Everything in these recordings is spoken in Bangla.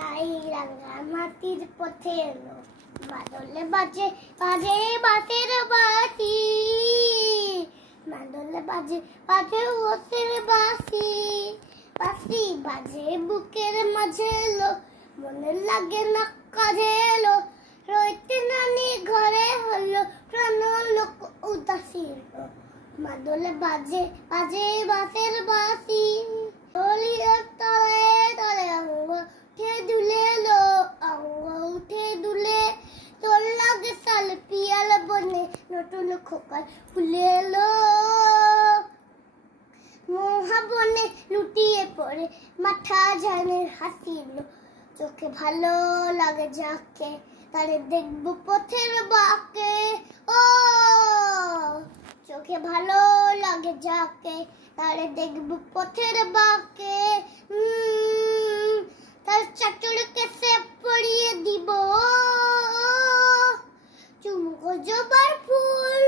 তাই রাঙা মাটির পথে এলো মাদলে বাজে বাজে বাতের বাতি, মাদলে বাজে বাজে ওতের বাসি, বাসি বাজে বুকের মাঝে এলো মনে লাগে না কাজে এলো, রইতে নানি ঘরে হলো প্রাণ লোক উদাসী এলো, মাদলে বাজে বাজে বাতের বাসি, দলিয়ার তলে তলে অঙ্গ উঠে দুলে লো, অঙ্গ উঠে দুলে তোর লাগে সাল পিয়াল বনে নতুন খোকার ফুলে এলো, মহাবনে লুটিয়ে পড়ে মাথা ঝানের হাসিলো, চোখে ভালো লাগে যাকে তারে দেখবো পথের বাঁকে, ও চোখে ভালো লাগে যাকে তারে দেখবো পথের বাঁকে, তার চাটুরে কেসে পড়িয়ে দিব চুমকো জবার ফুল,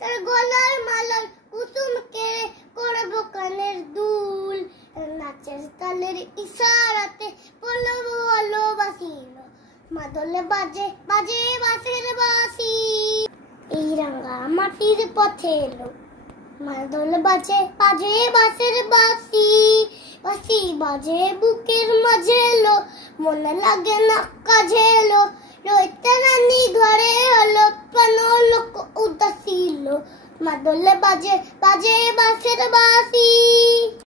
তার গলার মালার কুসুম কেড়ে করবো কানের দুল, নাচের তালের ইশারাতে বলবো ভালোবাসিল, মাদলে বাজে বাজে বাঁশের বাঁশি, এই রাঙা মাটির পথে এলো মাদলে বাজে বাজে বাঁশের বাঁশি, বাঁশি বাজে বুকের মাঝে এলো মনে লাগে না কাজে এলো, রইতে নানি ঘরে হলো প্রাণ লোক উদাসী এলো, মাদলে বাজে বাজে বাঁশের বাঁশি।